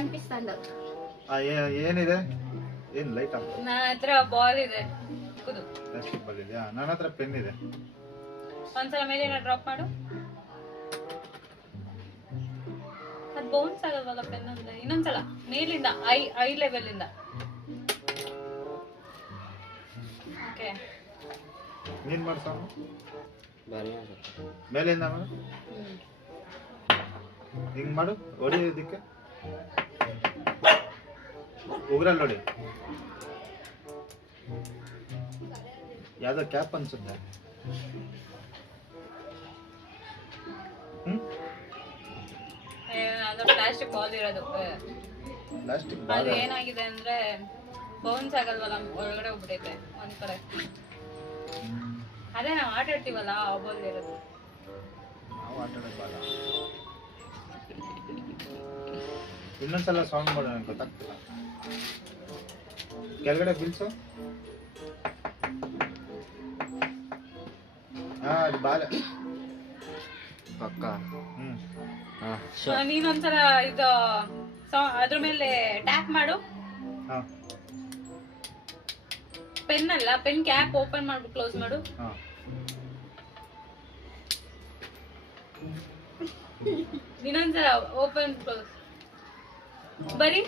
కనిపిస్తాడు. ಏನಿದೆ? ಏನು ಲೈಟ್ ಆಫ್? ನನ್ನ ಹತ್ರ ಬಾಲ್ ಇದೆ. ಪ್ಲಾಸ್ಟಿಕ್ ಬಾಲ್ ಇದೆಯಾ? ನನ್ನ ಹತ್ರ ಪೆನ್ ಇದೆ. ಒಂದ್ಸಲ ಮೇಲೆ ಡ್ರಾಪ್ ಮಾಡು. ಅದು ಬೌನ್ಸ್ ಆಗಲ್ವಲ್ಲ ಪೆನ್ ಅಂದ್ರೆ. ಇನ್ನೊಂದ್ಸಲ ಮೇಲಿಂದ ಐ ಲೆವೆಲ್ ಇಂದ. ಓಕೆ, ನೀನ್ ಮಾಡ್ಸೋ. ಮೇಲಿಂದ ಮಾಡು. ಹಿಂಗ್ ಮಾಡು. ಹೊಡಿಯೋದಕ್ಕೆ ಉಗ್ರಲ್ಲಿ ನೋಡಿ. ಯಾವ್ದೋ ಕ್ಯಾಪ್ ಅನ್ಸುತ್ತೆ. ಅದು ಪ್ಲಾಸ್ಟಿಕ್ ಬಾಲ್ ಇರೋದು. ಪ್ಲಾಸ್ಟಿಕ್ ಅದು ಬಾಲ್ ಏನಾಗಿದೆ ಅಂದ್ರೆ ಬೌನ್ಸ್ ಆಗಲ್ವಲ್ಲ, ಒಳಗಡೆ ಹೋಗ್ಬಿಟ್ಟೈತೆ ಒಂದ್ ಕಡೆ. ಅದೇ ನಾವು ಆಟ ಆಡ್ತೀವಲ್ಲ ಆ ಬಾಲ್ ಇರೋದು. ನಾವು ಆಟ ಆಡೋ ಬಾಲ. ಇನ್ನೊಂದ್ಸಲ ಸೌಂಡ್ ಮಾಡು, ನನಗೆ ಗೊತ್ತಾಗ್ತಿಲ್ಲ. ಕೆಳಗಡೆ ಬೀಳ್ಸು. ಅದು ಬಾಲ ಪಕ್ಕ. ನೀನೊಂದ್ಸಲ ಇದು ಅದ್ರ ಮೇಲೆ ಟ್ಯಾಪ್ ಮಾಡು. ಪೆನ್ ಅಲ್ಲ, ಪೆನ್ ಕ್ಯಾಪ್ ಓಪನ್ ಮಾಡ್ಬಿಟ್ಟು ಕ್ಲೋಸ್ ಮಾಡು. ಇನ್ನೊಂದ್ಸಲ ಓಪನ್ ಕ್ಲೋಸ್. ಬರೀ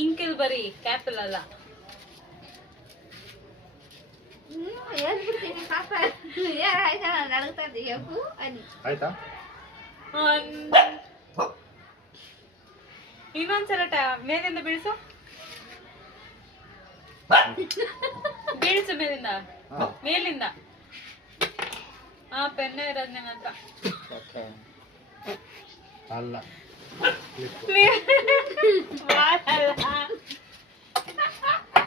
ಇಂಕಿಲ್ ಬರೀ, ಕ್ಯಾಪ್ ಅಲ್ಲ. ಹೇಳ್ಬಿಡ್ತೀನಿ ಪಾಪ. ಆಯ್ತಾ ನಡಗ್ತಾ ಇದೆಯಪ್ಪು ಅಲ್ಲಿ. ಆಯ್ತಾ? ಇನ್ನೊಂದ್ಸಲ ಮೇಲಿಂದ ಬೀಳ್ಸು. ಬೀಳ್ಸು ಮೇಲಿಂದ. ಮೇಲಿಂದ. ಪೆನ್ನ ಇರೋದ್ ನನ್ನ ಹತ್ರ. ಅಲ್ಲ.